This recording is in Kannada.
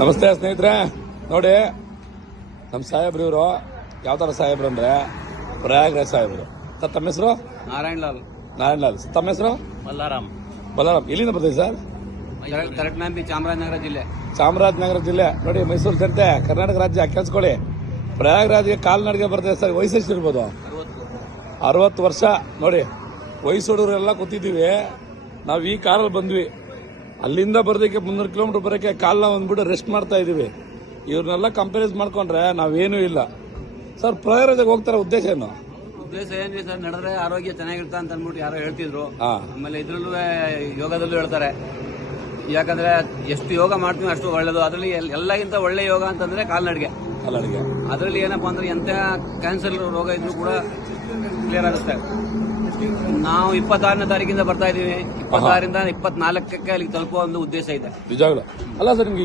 ನಮಸ್ತೆ ಸ್ನೇಹಿತರೆ. ನೋಡಿ ನಮ್ಮ ಸಾಹೇಬ್ರು ಇವರು ಯಾವ ತರ ಸಾಹೇಬ್ರು ಅಂದ್ರೆ ಪ್ರಯಾಗ್ರಾಜ್ ಸಾಹೇಬ್ರು. ಸರ್ ತಮ್ಮ ಹೆಸರು? ನಾರಾಯಣ್ ಲಾಲ್. ತಮ್ಮ ಹೆಸರು? ಬಲ್ಲಾರಾಮ್. ಎಲ್ಲಿಂದ ಬರ್ತೀವಿ ಸರ್? ತರಟ್ನಾಂಬಿ, ಚಾಮರಾಜನಗರ ಜಿಲ್ಲೆ. ನೋಡಿ ಮೈಸೂರು ಜನತೆ, ಕರ್ನಾಟಕ ರಾಜ್ಯ ಕೆಲ್ಸ್ಕೊಳ್ಳಿ. ಪ್ರಯಾಗ್ರಾಜ್ಗೆ ಕಾಲ್ನಡಿಗೆ ಬರ್ತದೆ ಸರ್. ವಯಸ್ಸೆಷ್ಟಿರ್ಬೋದು? 60 ವರ್ಷ. ನೋಡಿ ವಯಸ್ಸು ಹುಡುಗರೆಲ್ಲ ಕೂತಿದ್ದೀವಿ. ನಾವು ಈ ಕಾರಲ್ಲಿ ಬಂದ್ವಿ. ಅಲ್ಲಿಂದ ಬರೋದಕ್ಕೆ 300 ಕಿಲೋಮೀಟರ್ ಬರೋಕ್ಕೆ ಕಾಲ್ನ ಬಂದ್ಬಿಟ್ಟು ರೆಸ್ಟ್ ಮಾಡ್ತಾ ಇದೀವಿ. ಇವ್ರನ್ನೆಲ್ಲ ಕಂಪೇರ್ ಮಾಡ್ಕೊಂಡ್ರೆ ನಾವೇನೂ ಇಲ್ಲ ಸರ್. ಪ್ರಯಾಗ್ರಾಜ್ಗೆ ಹೋಗ್ತಾರೆ ಉದ್ದೇಶ ಏನು? ಉದ್ದೇಶ ಏನ್ರಿ ಸರ್, ನಡೆದ್ರೆ ಆರೋಗ್ಯ ಚೆನ್ನಾಗಿರ್ತಾ ಅಂತ ಅಂದ್ಬಿಟ್ಟು ಯಾರೋ ಹೇಳ್ತಿದ್ರು. ಆಮೇಲೆ ಇದ್ರಲ್ಲೂ ಯೋಗದಲ್ಲೂ ಹೇಳ್ತಾರೆ. ಯಾಕಂದ್ರೆ ಎಷ್ಟು ಯೋಗ ಮಾಡ್ತೀವಿ ಅಷ್ಟು ಒಳ್ಳೇದು. ಅದರಲ್ಲಿ ಎಲ್ಲಕ್ಕಿಂತ ಒಳ್ಳೆ ಯೋಗ ಅಂತಂದ್ರೆ ಕಾಲ್ನಡಿಗೆ. ಅದರಲ್ಲಿ ಏನಪ್ಪಾ ಅಂದ್ರೆ ಎಂತ ಕ್ಯಾನ್ಸರ್ ರೋಗ ಇದ್ರೂ ಕೂಡ ಕ್ಲಿಯರ್ ಆಗುತ್ತೆ. ನಾವು 26ನೇ ತಾರೀಕಿಂದ ಬರ್ತಾ ಇದೀವಿ. 26ರಿಂದ 24ಕ್ಕೆ ಅಲ್ಲಿಗೆ ತಲುಪುವ ಒಂದು ಉದ್ದೇಶ ಇದೆ. ನಿಜವಾಗ್ಲೂ ಅಲ್ಲ ಸರ್. ನಿಮ್ಗೆ